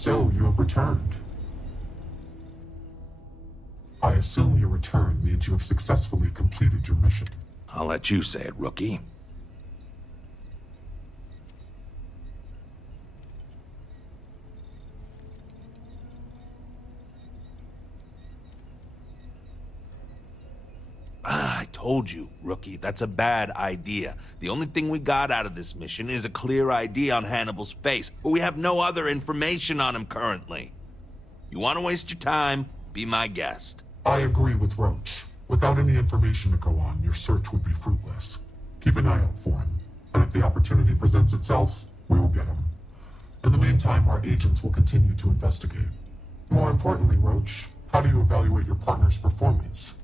So, you have returned. I assume your return means you have successfully completed your mission. I'll let you say it, rookie. I told you, rookie, that's a bad idea. The only thing we got out of this mission is a clear ID on Hannibal's face, but we have no other information on him currently. You want to waste your time? Be my guest. I agree with Roach. Without any information to go on, your search would be fruitless. Keep an eye out for him, and if the opportunity presents itself, we will get him. In the meantime, our agents will continue to investigate. More importantly, Roach, how do you evaluate your partner's performance?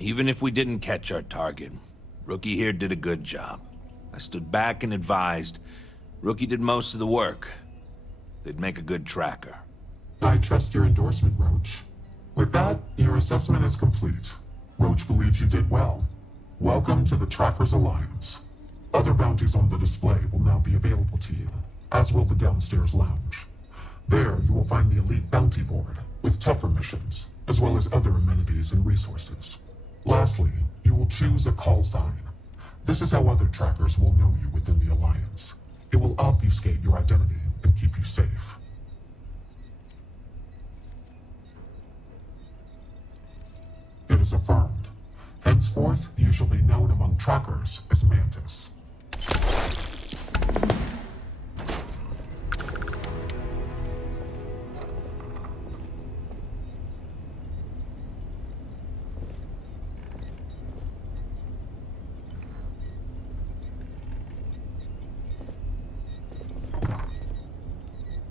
Even if we didn't catch our target, Rookie here did a good job. I stood back and advised. Rookie did most of the work. They'd make a good tracker. I trust your endorsement, Roach. With that, your assessment is complete. Roach believes you did well. Welcome to the Trackers Alliance. Other bounties on the display will now be available to you, as will the downstairs lounge. There, you will find the Elite Bounty Board, with tougher missions, as well as other amenities and resources. Lastly, you will choose a call sign. This is how other trackers will know you within the Alliance. It will obfuscate your identity and keep you safe. It is affirmed. Henceforth, you shall be known among trackers as Mantis.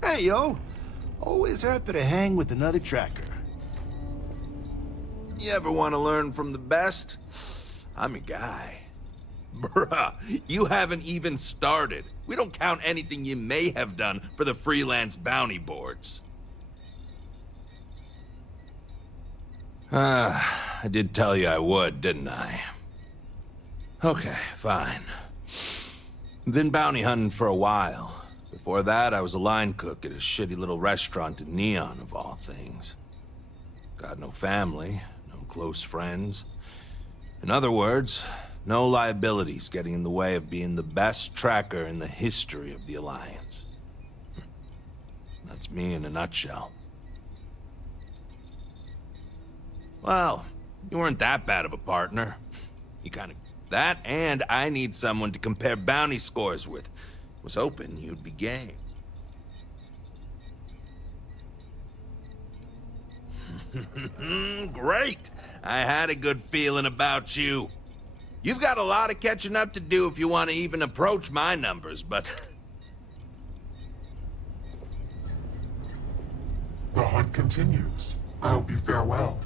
Hey, yo. Always happy to hang with another tracker. You ever want to learn from the best? I'm your guy. Bruh, you haven't even started. We don't count anything you may have done for the freelance bounty boards. I did tell you I would, didn't I? Okay, fine. Been bounty hunting for a while. Before that, I was a line cook at a shitty little restaurant in Neon, of all things. Got no family, no close friends. In other words, no liabilities getting in the way of being the best tracker in the history of the Alliance. That's me in a nutshell. Well, you weren't that bad of a partner. You kind of... That, and I need someone to compare bounty scores with. Was hoping you'd be game. Great! I had a good feeling about you. You've got a lot of catching up to do if you want to even approach my numbers, but... The hunt continues. I hope you fare well.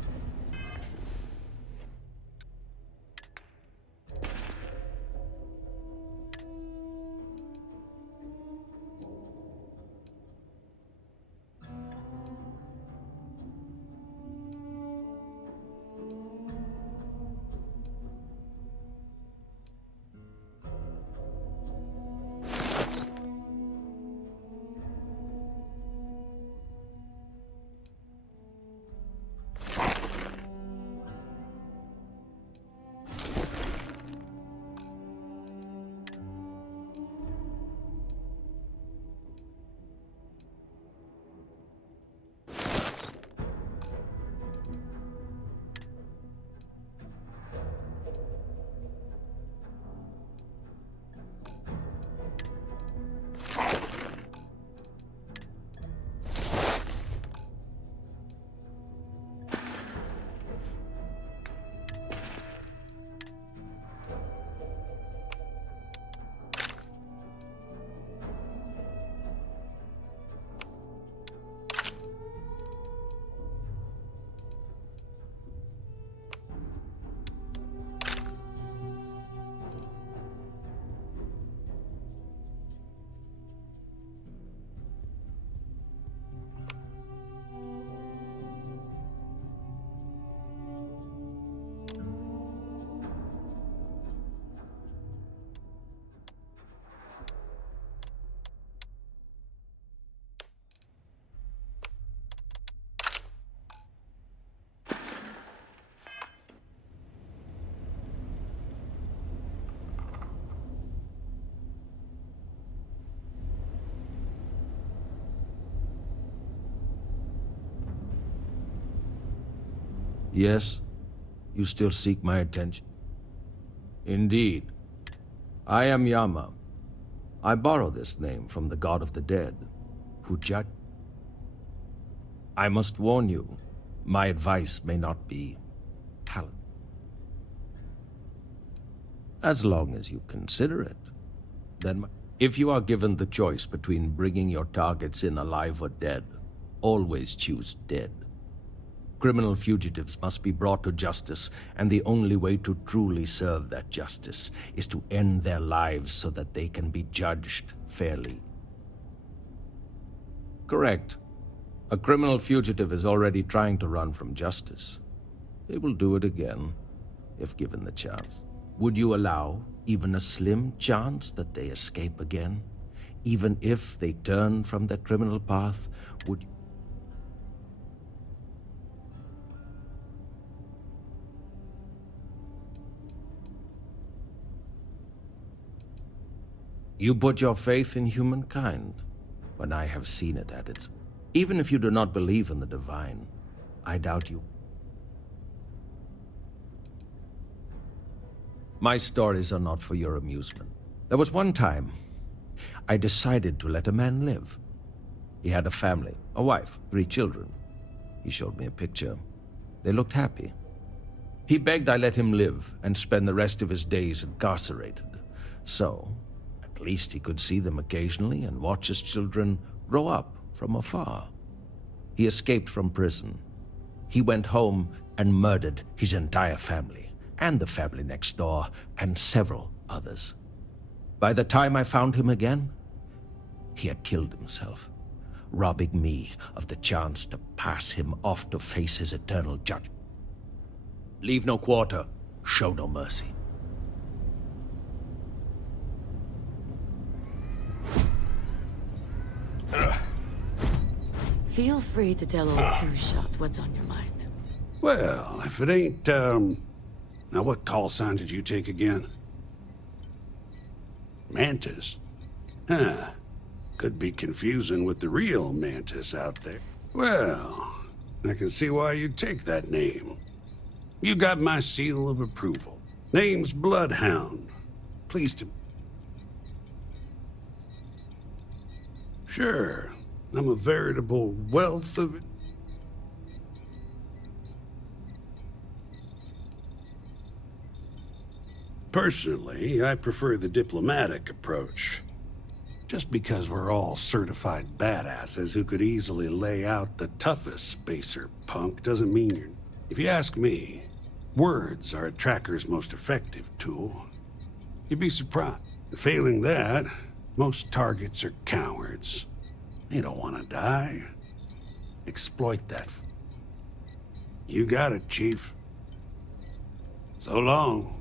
Yes, you still seek my attention. Indeed. I am Yama. I borrow this name from the god of the dead, who judged. I must warn you, my advice may not be palatable. As long as you consider it, then if you are given the choice between bringing your targets in alive or dead, always choose dead. Criminal fugitives must be brought to justice, and the only way to truly serve that justice is to end their lives so that they can be judged fairly. Correct. A criminal fugitive is already trying to run from justice. They will do it again, if given the chance. Would you allow even a slim chance that they escape again? Even if they turn from their criminal path, would you? You put your faith in humankind, when I have seen it at its... Even if you do not believe in the divine, I doubt you. My stories are not for your amusement. There was one time, I decided to let a man live. He had a family, a wife, 3 children. He showed me a picture. They looked happy. He begged I let him live and spend the rest of his days incarcerated. So, at least he could see them occasionally and watch his children grow up from afar. He escaped from prison. He went home and murdered his entire family, and the family next door, and several others. By the time I found him again, he had killed himself, robbing me of the chance to pass him off to face his eternal judgment. Leave no quarter, show no mercy. Feel free to tell old Two-Shot what's on your mind. Well, if it ain't, Now what call sign did you take again? Mantis? Huh. Could be confusing with the real Mantis out there. Well, I can see why you'd take that name. You got my seal of approval. Name's Bloodhound. Pleased to... Sure. I'm a veritable wealth of... Personally, I prefer the diplomatic approach. Just because we're all certified badasses who could easily lay out the toughest spacer punk doesn't mean you're... If you ask me, words are a tracker's most effective tool. You'd be surprised. Failing that, most targets are cowards. They don't want to die. Exploit that. You got it, Chief. So long.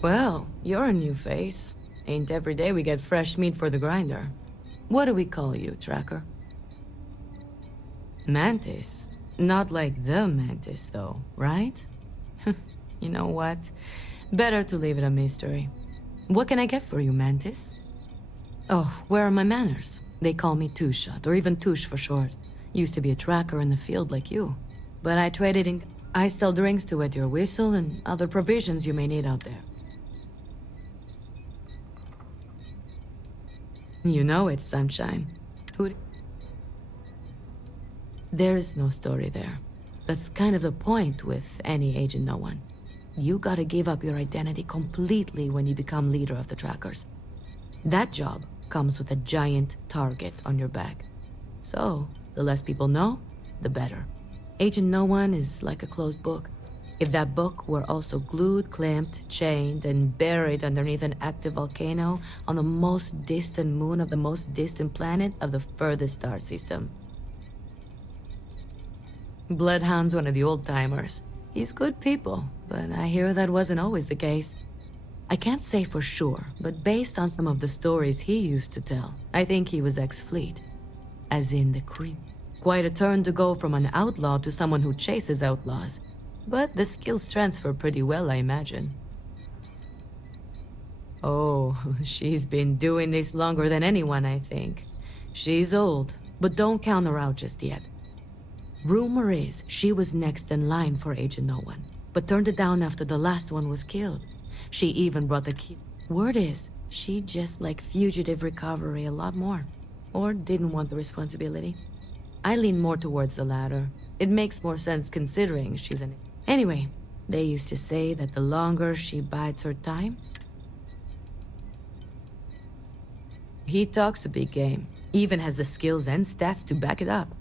Well, you're a new face. Ain't every day we get fresh meat for the grinder. What do we call you, Tracker? Mantis. Not like the Mantis, though, right? You know what? Better to leave it a mystery. What can I get for you, Mantis? Oh, where are my manners? They call me Two-Shot, or even Touche for short. Used to be a tracker in the field like you. But I traded in... I sell drinks to wet your whistle and other provisions you may need out there. You know it, Sunshine. There's no story there. That's kind of the point with any Agent No One. You gotta give up your identity completely when you become leader of the trackers. That job comes with a giant target on your back. So, the less people know, the better. Agent No One is like a closed book. If that book were also glued, clamped, chained, and buried underneath an active volcano on the most distant moon of the most distant planet of the furthest star system. Bloodhound's one of the old-timers. He's good people, but I hear that wasn't always the case. I can't say for sure, but based on some of the stories he used to tell, I think he was ex-fleet. As in the cream. Quite a turn to go from an outlaw to someone who chases outlaws. But the skills transfer pretty well, I imagine. Oh, she's been doing this longer than anyone, I think. She's old, but don't count her out just yet. Rumor is she was next in line for Agent No One, but turned it down after the last one was killed. She even brought the key. Word is, she just liked fugitive recovery a lot more. Or didn't want the responsibility. I lean more towards the latter. It makes more sense considering she's an... Anyway, they used to say that the longer she bides her time... He talks a big game, even has the skills and stats to back it up.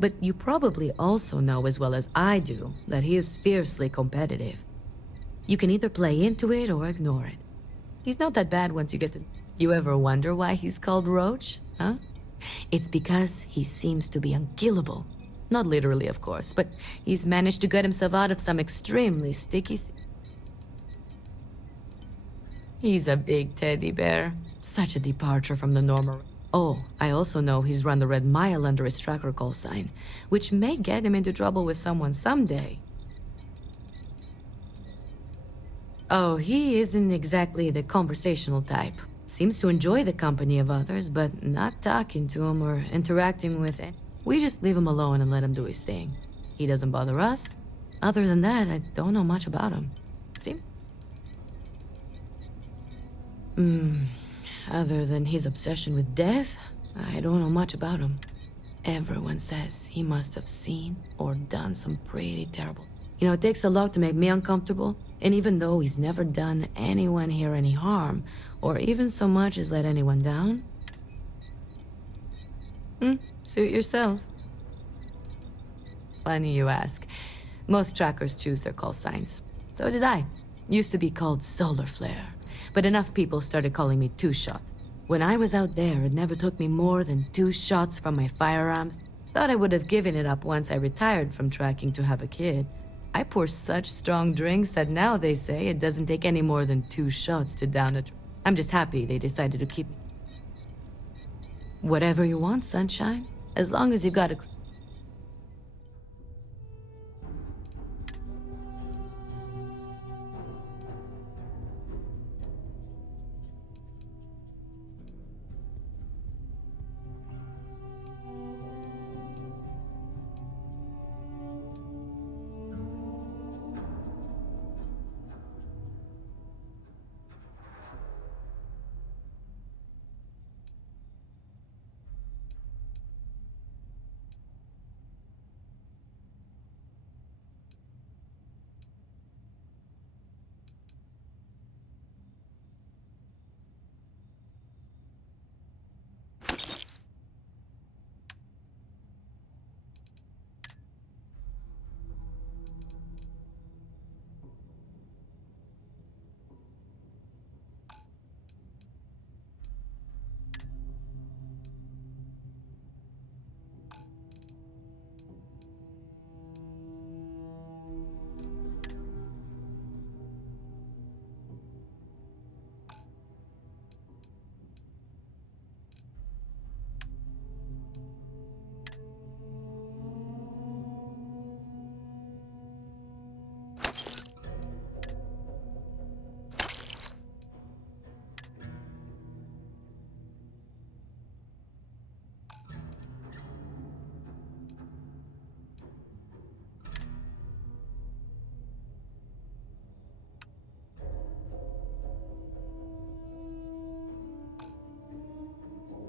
But you probably also know as well as I do that he is fiercely competitive. You can either play into it or ignore it. He's not that bad once you get to... You ever wonder why he's called Roach, huh? It's because he seems to be unkillable. Not literally, of course, but he's managed to get himself out of some extremely sticky... He's a big teddy bear. Such a departure from the normal... Oh, I also know he's run the Red Mile under his tracker call sign, which may get him into trouble with someone someday. Oh, he isn't exactly the conversational type. Seems to enjoy the company of others, but not talking to him or interacting with it. We just leave him alone and let him do his thing. He doesn't bother us. Other than that, I don't know much about him. Seems... Other than his obsession with death, I don't know much about him. Everyone says he must have seen or done some pretty terrible... You know, it takes a lot to make me uncomfortable, and even though he's never done anyone here any harm, or even so much as let anyone down... Suit yourself. Funny you ask. Most trackers choose their call signs. So did I. Used to be called Solar Flare, but enough people started calling me Two Shot. When I was out there, it never took me more than 2 shots from my firearms. Thought I would have given it up once I retired from tracking to have a kid. I pour such strong drinks that now they say it doesn't take any more than 2 shots to down a... I'm just happy they decided to keep me. Whatever you want, sunshine. As long as you've got a...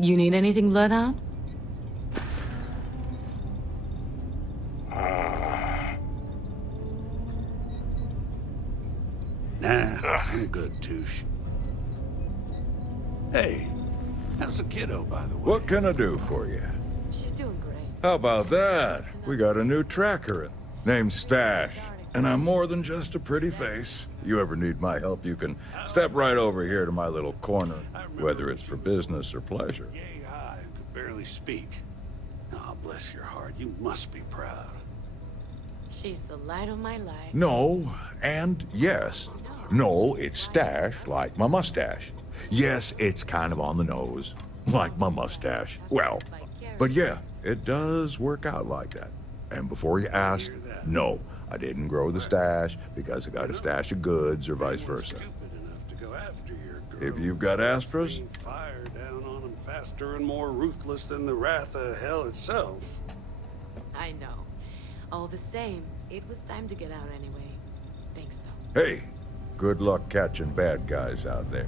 You need anything, Bloodhound? Nah, I'm good, Touche. Hey, how's the kiddo, by the way? What can I do for you? She's doing great. How about that? We got a new tracker named Stash. And I'm more than just a pretty face. You ever need my help, you can step right over here to my little corner, whether it's for business or pleasure. Yay, I could barely speak. Oh, bless your heart. You must be proud. She's the light of my life. No, and yes. No, it's Stash, like my mustache. Yes, it's kind of on the nose, like my mustache. Well, but yeah, it does work out like that. And before you ask, no, I didn't grow the stash because I got a stash of goods or vice versa. If you've got Astras, Fire down on them faster and more ruthless than the wrath of hell itself. I know. All the same, it was time to get out anyway. Thanks, though. Hey, good luck catching bad guys out there.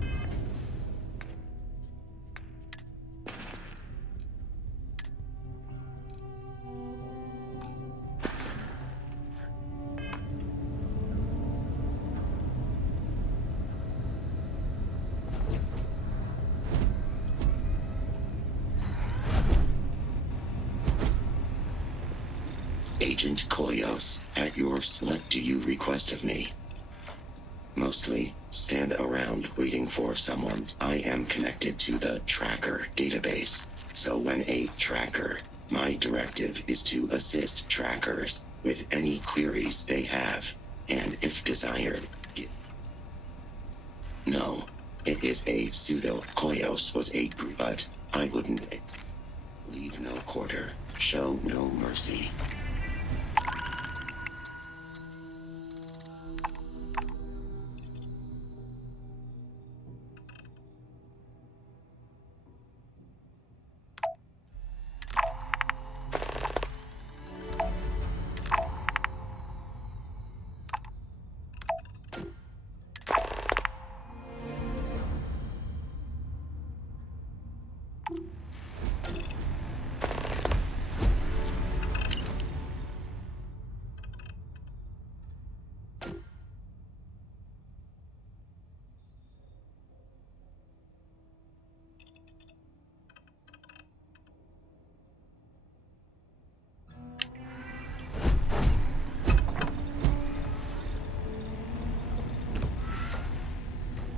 Agent Koyos, at yours, what do you request of me? Mostly, stand around waiting for someone. I am connected to the tracker database. So when a tracker, my directive is to assist trackers with any queries they have. And if desired, No, it is a pseudo. Koyos was a but I wouldn't. Leave no quarter, show no mercy.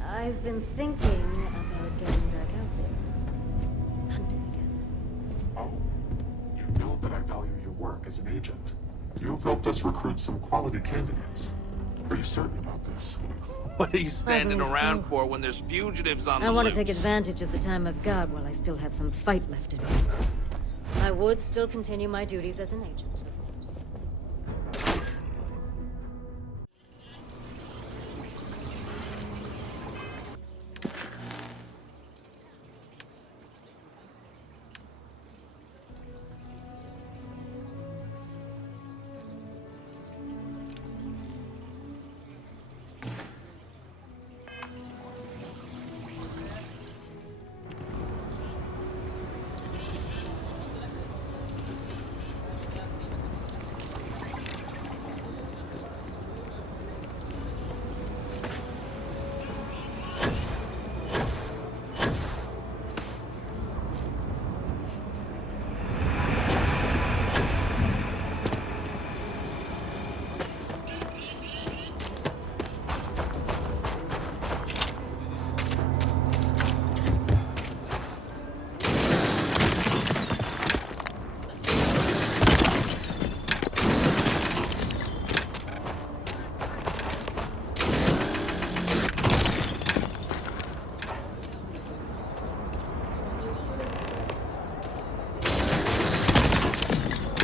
I've been thinking about getting back out there. Hunting again. Oh, you know that I value your work as an agent. You've helped us recruit some quality candidates. Are you certain about this? What are you standing believe around so. for when there's fugitives on the I want loose? to take advantage of the time I've got while I still have some fight left in me. I would still continue my duties as an agent, of course.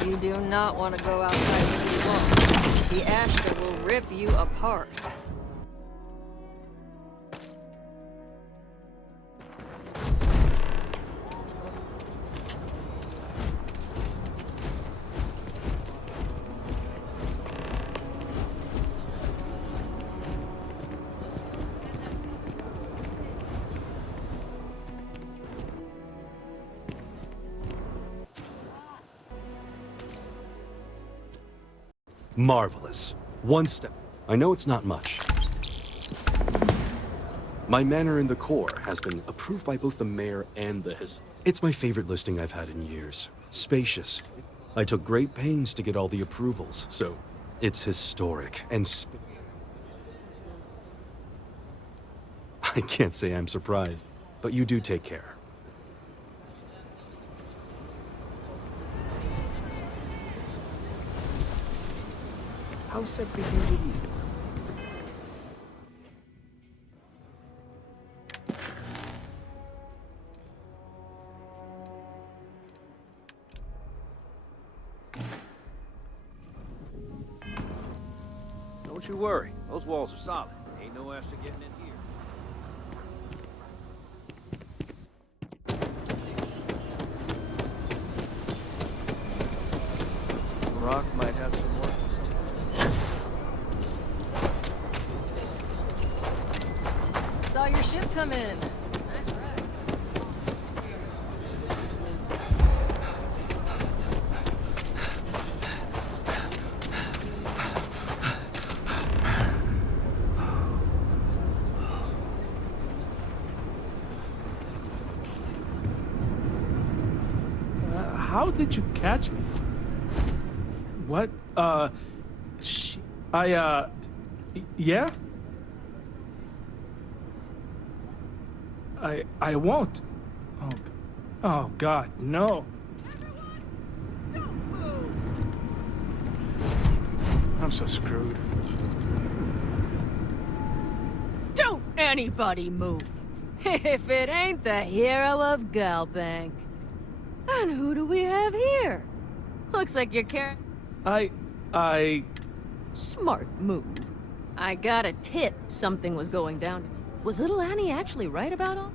You do not want to go outside too long. The Ashta will rip you apart. Marvelous. One step. I know it's not much. My manor in the core has been approved by both the mayor and the It's my favorite listing I've had in years. Spacious. I took great pains to get all the approvals, so it's historic and I can't say I'm surprised, but you do take care. How's everything with you? Don't you worry. Those walls are solid. Ain't no Ashta getting in here. Rock might have some Saw your ship come in. Nice ride. How did you catch me? What? Yeah? I won't. Oh God, no. I'm so screwed. Don't anybody move. If it ain't the hero of Galbank. And who do we have here? Looks like you're Smart move. I got a tip something was going down. Was little Annie actually right about all?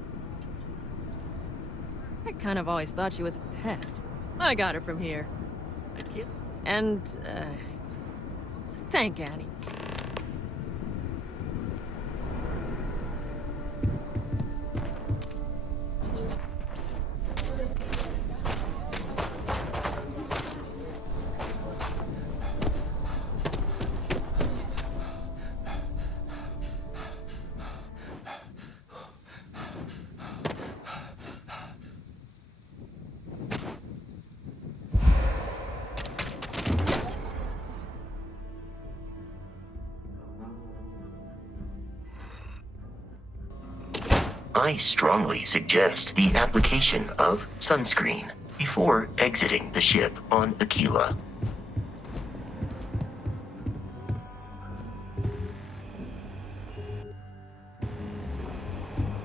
I kind of always thought she was a pest. I got her from here. And, thank Annie. I strongly suggest the application of sunscreen before exiting the ship on Aquila.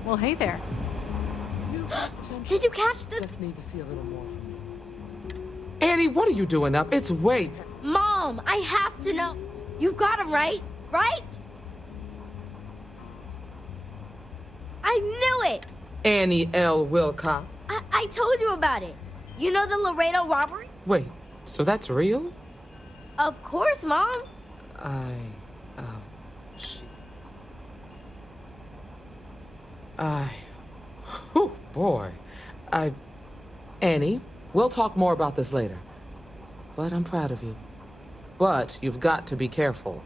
Well, hey there. Did you catch the... Just need to see a little more from you. Annie, what are you doing up? It's way... Mom, I have to know. You got him right? Right? I knew it! Annie L. Wilcox. I told you about it. You know the Laredo robbery? Wait, so that's real? Of course, Mom. Oh, boy. Annie, we'll talk more about this later. But I'm proud of you. But you've got to be careful.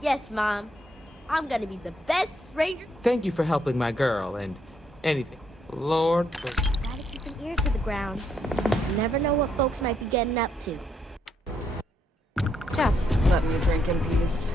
Yes, Mom. I'm gonna be the best ranger. Thank you for helping my girl and anything. Lord. Gotta keep an ear to the ground. You never know what folks might be getting up to. Just let me drink in peace.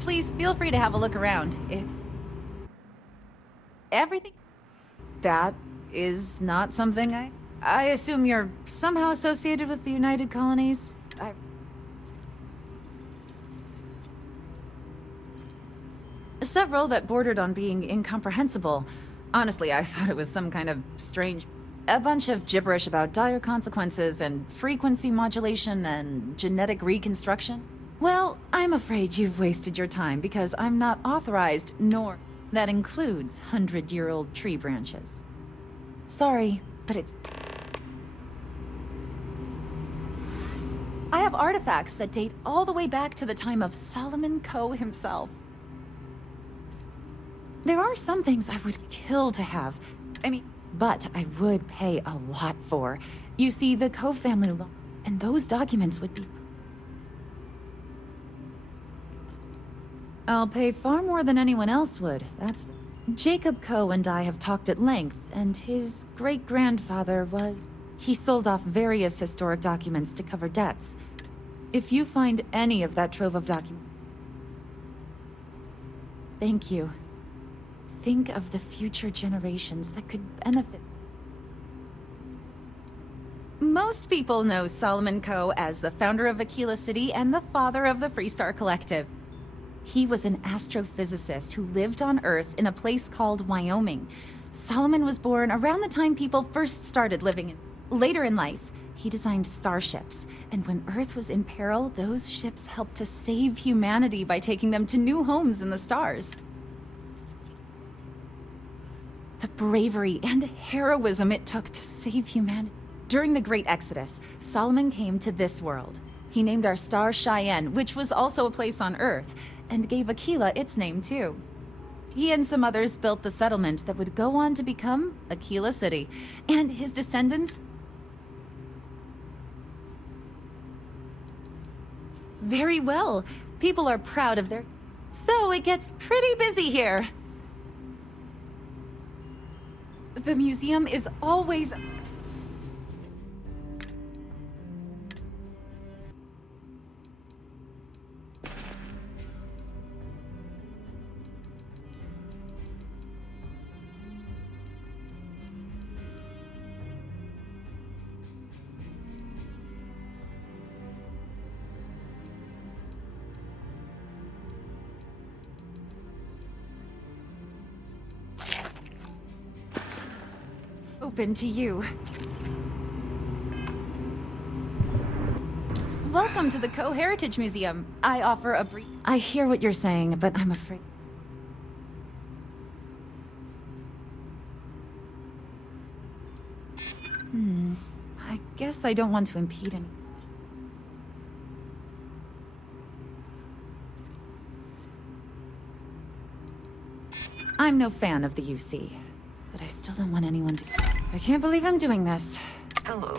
Please feel free to have a look around. It's... everything... That is not something I assume you're somehow associated with the United Colonies? Several that bordered on being incomprehensible. Honestly, I thought it was some kind of strange... a bunch of gibberish about dire consequences and frequency modulation and genetic reconstruction. Well, I'm afraid you've wasted your time because I'm not authorized, nor... that includes 100-year-old tree branches. Sorry, but it's... I have artifacts that date all the way back to the time of Solomon Coe himself. There are some things I would kill to have. But I would pay a lot for. You see, the Coe family law, and those documents would be... I'll pay far more than anyone else would, that's... Jacob Coe and I have talked at length, and his great-grandfather was... He sold off various historic documents to cover debts. If you find any of that trove of documents... Thank you. Think of the future generations that could benefit. Most people know Solomon Coe as the founder of Aquila City and the father of the Freestar Collective. He was an astrophysicist who lived on Earth in a place called Wyoming. Solomon was born around the time people first started living in. Later in life, he designed starships, and when Earth was in peril, those ships helped to save humanity by taking them to new homes in the stars. The bravery and heroism it took to save humanity. During the Great Exodus, Solomon came to this world. He named our star Cheyenne, which was also a place on Earth, and gave Aquila its name too. He and some others built the settlement that would go on to become Aquila City, and his descendants... Very well. People are proud of their... So it gets pretty busy here. The museum is always... open to you. Welcome to the Coe Heritage Museum. I offer a brief... I hear what you're saying, but I'm afraid... I guess I don't want to impede any... I'm no fan of the UC, but I still don't want anyone to... I can't believe I'm doing this. Hello.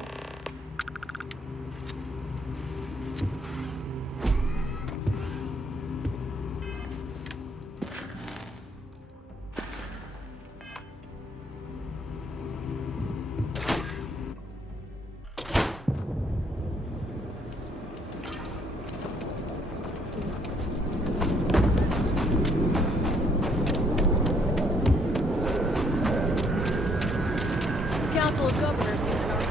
Council of Governors meeting on.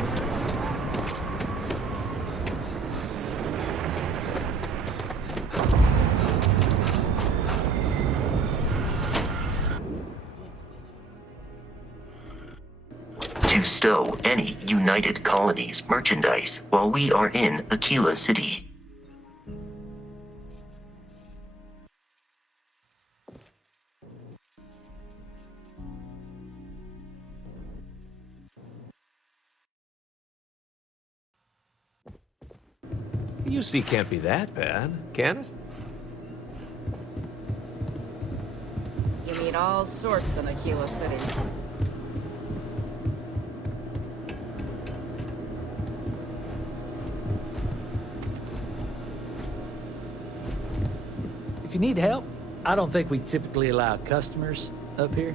To stow any United Colonies merchandise while we are in Aquila City. UC can't be that bad, can it? You meet all sorts in Aquila City. If you need help, I don't think we typically allow customers up here.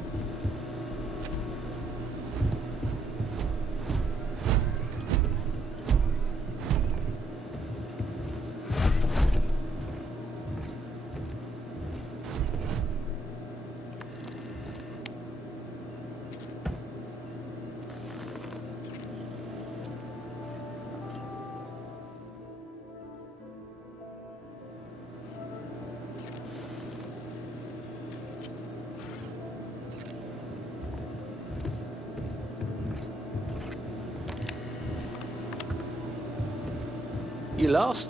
You lost?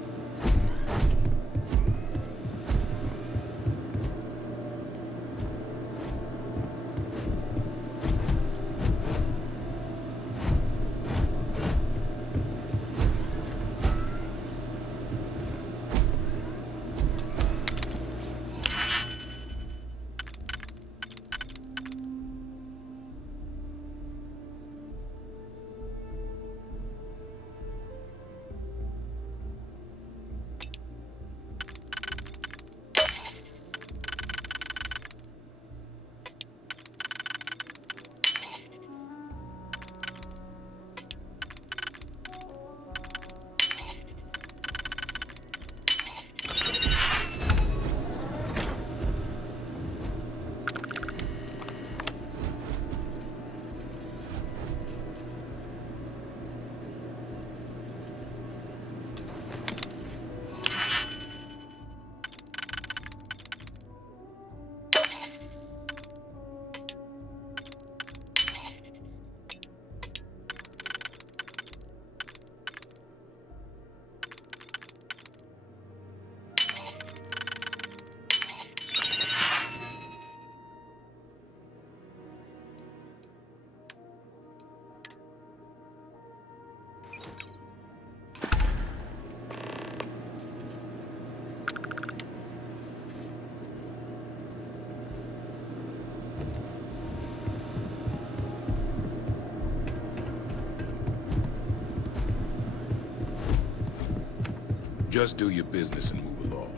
Just do your business and move along.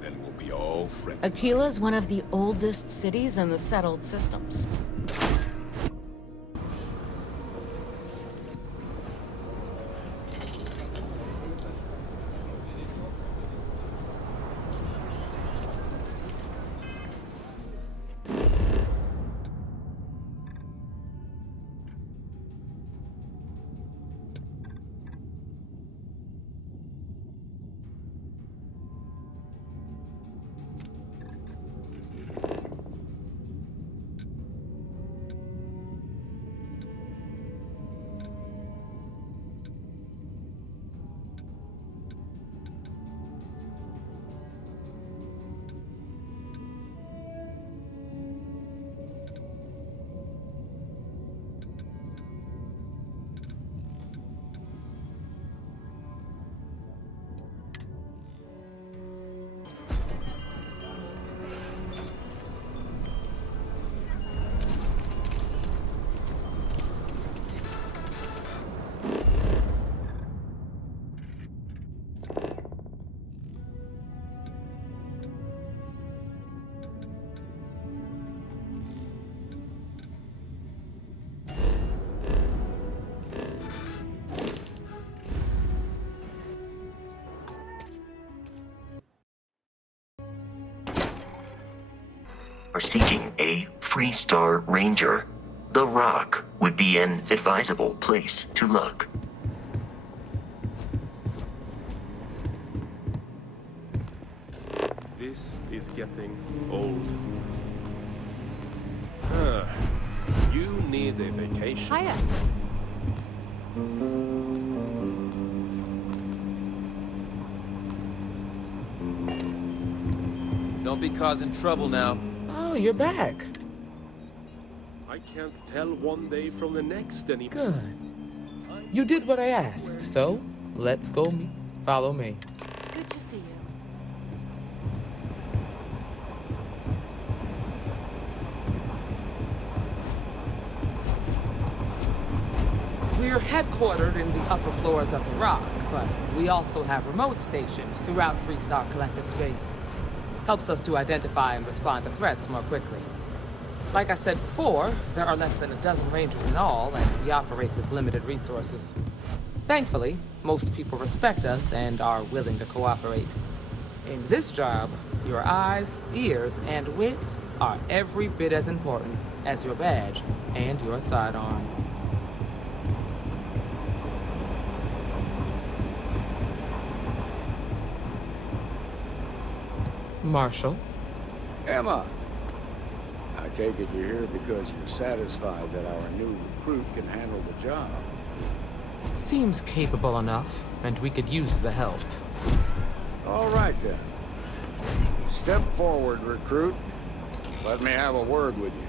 Then we'll be all friends. Aquila's one of the oldest cities in the settled systems. For seeking a Freestar Ranger, the Rock would be an advisable place to look. This is getting old. You need a vacation. Hiya. Don't be causing trouble now. Oh, you're back. I can't tell one day from the next anymore. Good. You did what I asked, so let's go meet. Follow me. Good to see you. We're headquartered in the upper floors of the Rock, but we also have remote stations throughout Freestar Collective space. Helps us to identify and respond to threats more quickly. Like I said before, there are less than a dozen Rangers in all, and we operate with limited resources. Thankfully, most people respect us and are willing to cooperate. In this job, your eyes, ears, and wits are every bit as important as your badge and your sidearm. Marshall? Emma! I take it you're here because you're satisfied that our new recruit can handle the job. Seems capable enough, and we could use the help. All right, then. Step forward, recruit. Let me have a word with you.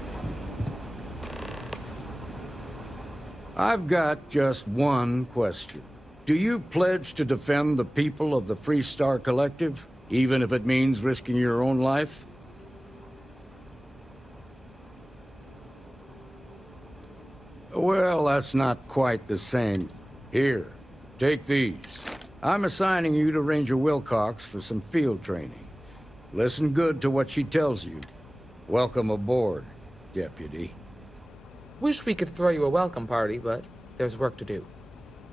I've got just one question. Do you pledge to defend the people of the Freestar Collective, even if it means risking your own life? Well, that's not quite the same. Here, take these. I'm assigning you to Ranger Wilcox for some field training. Listen good to what she tells you. Welcome aboard, Deputy. Wish we could throw you a welcome party, but there's work to do.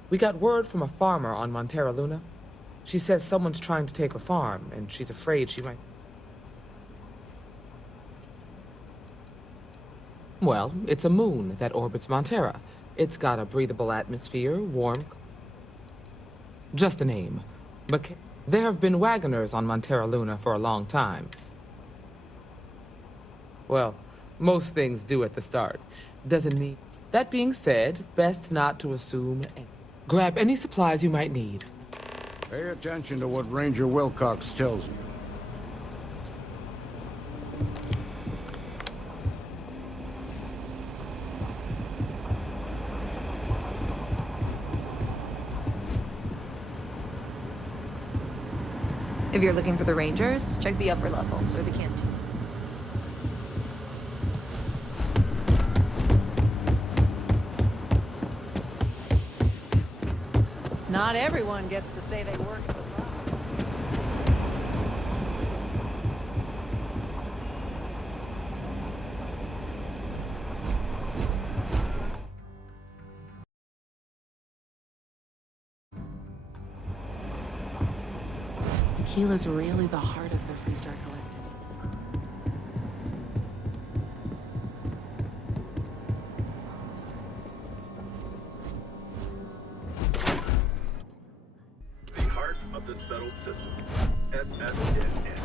We got word from a farmer on Montera Luna. She says someone's trying to take her farm, and she's afraid she might... Well, it's a moon that orbits Montera. It's got a breathable atmosphere, warm... Just a name. But there have been wagoners on Montera Luna for a long time. Well, most things do at the start. Doesn't mean... That being said, best not to assume... Grab any supplies you might need. Pay attention to what Ranger Wilcox tells you. If you're looking for the Rangers, check the upper levels or the canteen. Not everyone gets to say they work at the Rock. Tequila's really the heart of the Freestar Collective. The heart of the settled system. SSNN.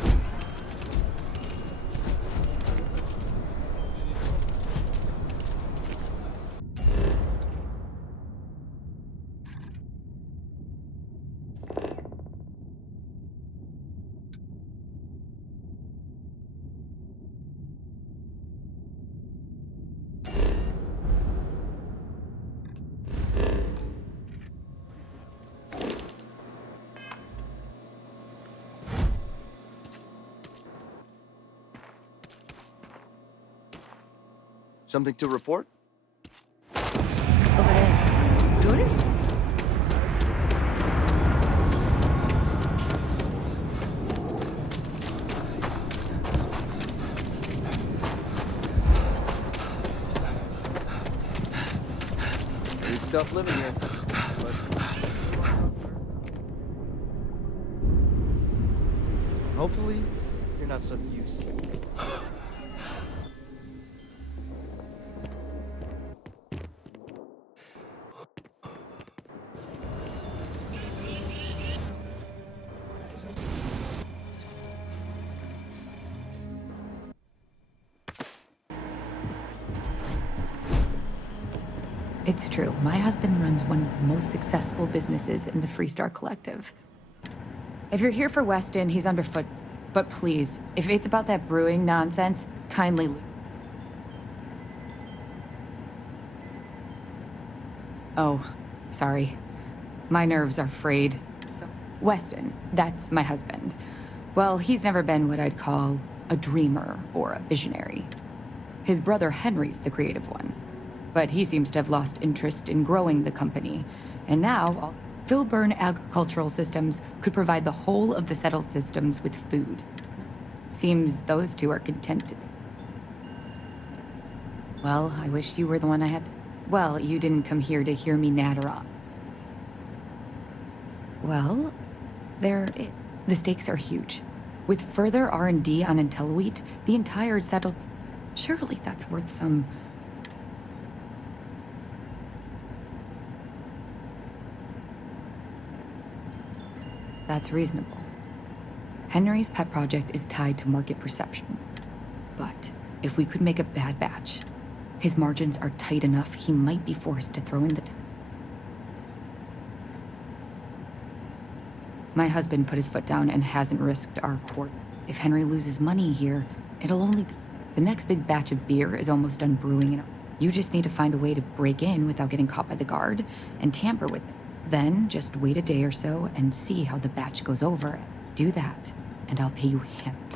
Something to report? Over there. Tourist? It's tough living here. But... hopefully, you're not some use. It's true. My husband runs one of the most successful businesses in the Freestar Collective. If you're here for Weston, he's underfoot. But please, if it's about that brewing nonsense, kindly leave. Oh, sorry. My nerves are frayed. So, Weston, that's my husband. Well, he's never been what I'd call a dreamer or a visionary. His brother Henry's the creative one. But he seems to have lost interest in growing the company. And now, Filburn Agricultural Systems could provide the whole of the settled systems with food. Seems those two are content. Well, I wish you were the one I had to... Well, you didn't come here to hear me natter on. Well, the stakes are huge. With further R&D on IntelliWheat, the entire settled... Surely that's worth some... That's reasonable. Henry's pet project is tied to market perception. But if we could make a bad batch, his margins are tight enough he might be forced to throw in the... My husband put his foot down and hasn't risked our court. If Henry loses money here, it'll only be... The next big batch of beer is almost done brewing and you just need to find a way to break in without getting caught by the guard and tamper with it. Then just wait a day or so and see how the batch goes over. Do that, and I'll pay you handsomely.